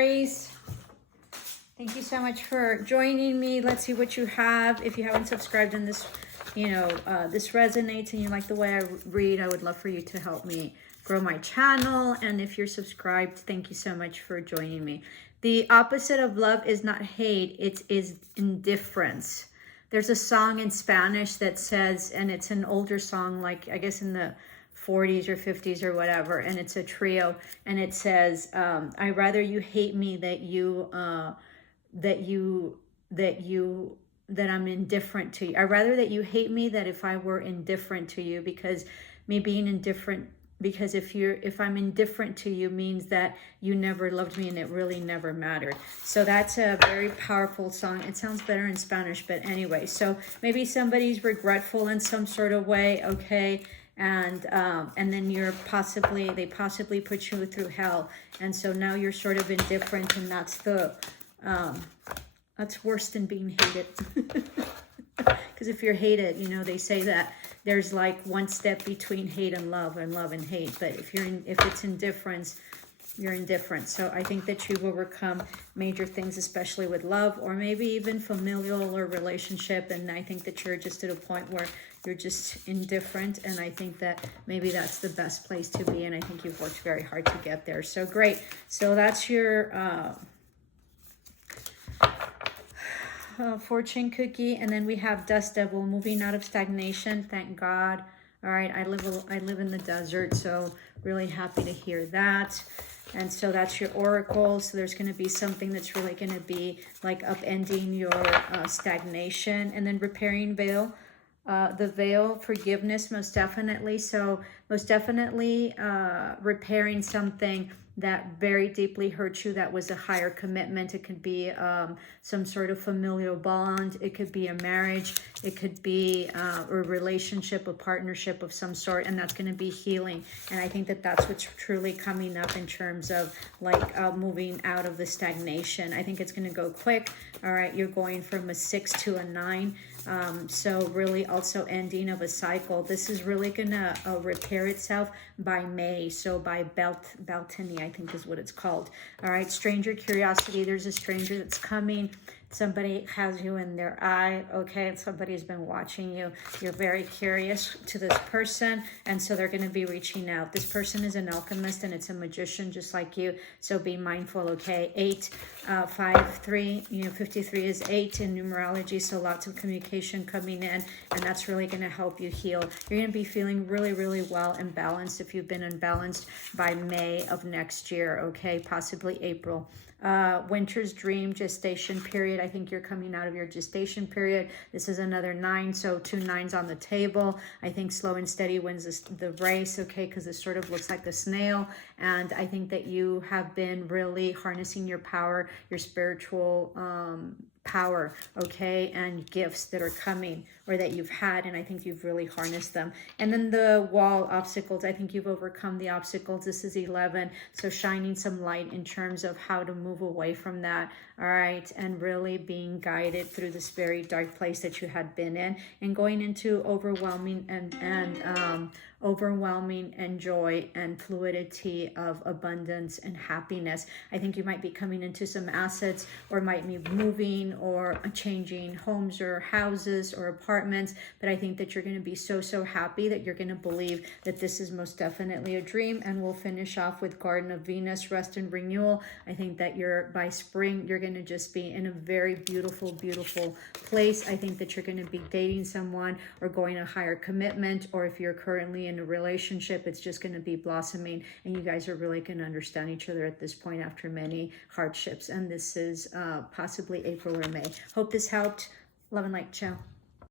Aries, thank you so much for joining me. Let's see what you have. If you haven't subscribed and this, this resonates and you like the way I read, I would love for you to help me grow my channel. And if you're subscribed, thank you so much for joining me. The opposite of love is not hate, it is indifference. There's a song in Spanish that says, and it's an older song, like I guess in the 40s or 50s or whatever, and it's a trio, and it says, I'd rather you hate me that I'm indifferent to you. I'd rather that you hate me than if I were indifferent to you, because me being indifferent, because if I'm indifferent to you means that you never loved me and it really never mattered. So that's a very powerful song. It sounds better in Spanish, but anyway, so maybe somebody's regretful in some sort of way, okay? And then they possibly put you through hell, and so now you're sort of indifferent, and that's worse than being hated. Because if you're hated, they say that there's like one step between hate and love and hate. But if it's indifference, you're indifferent. So I think that you've overcome major things, especially with love, or maybe even familial or relationship. And I think that you're just at a point where you're just indifferent. And I think that maybe that's the best place to be. And I think you've worked very hard to get there. So great. So that's your fortune cookie. And then we have Dust Devil, moving out of stagnation. Thank God. All right. I live in the desert. So really happy to hear that. And so that's your oracle. So there's going to be something that's really going to be like upending your stagnation. And then repairing veil. The veil, forgiveness, most definitely. So most definitely repairing something that very deeply hurt you, that was a higher commitment. It could be some sort of familial bond. It could be a marriage. It could be a relationship, a partnership of some sort, and that's going to be healing. And I think that that's what's truly coming up in terms of like moving out of the stagnation. I think it's going to go quick. All right, you're going from a 6 to a 9. So really also ending of a cycle. This is really gonna repair itself by May. So by Beltany, I think is what it's called. All right, stranger curiosity. There's a stranger that's coming. Somebody has you in their eye, okay? Somebody's been watching you. You're very curious to this person, and so they're going to be reaching out. This person is an alchemist, and it's a magician just like you, so be mindful, okay? 8, 5, 3, 53 is 8 in numerology, so lots of communication coming in, and that's really going to help you heal. You're going to be feeling really, really well and balanced if you've been unbalanced by May of next year, okay? Possibly April. Winter's dream, gestation period. I think you're coming out of your gestation period. This is another 9, so 2 9s on the table. I think slow and steady wins the race, okay, because it sort of looks like a snail. And I think that you have been really harnessing your power, your spiritual power, okay, and gifts that are coming or that you've had, and I think you've really harnessed them. And then the wall obstacles, I think you've overcome the obstacles. This is 11, so shining some light in terms of how to move away from that, all right, and really being guided through this very dark place that you had been in, and going into overwhelming and joy and fluidity of abundance and happiness. I think you might be coming into some assets, or might be moving or changing homes or houses or apartments, but I think that you're going to be so happy that you're going to believe that this is most definitely a dream. And we'll finish off with Garden of Venus, rest and renewal. I think that by spring you're going to just be in a very beautiful place. I think that you're going to be dating someone or going a higher commitment, or if you're currently in a relationship, it's just going to be blossoming, and you guys are really going to understand each other at this point after many hardships. And this is possibly April or May. Hope this helped. Love and light. Ciao.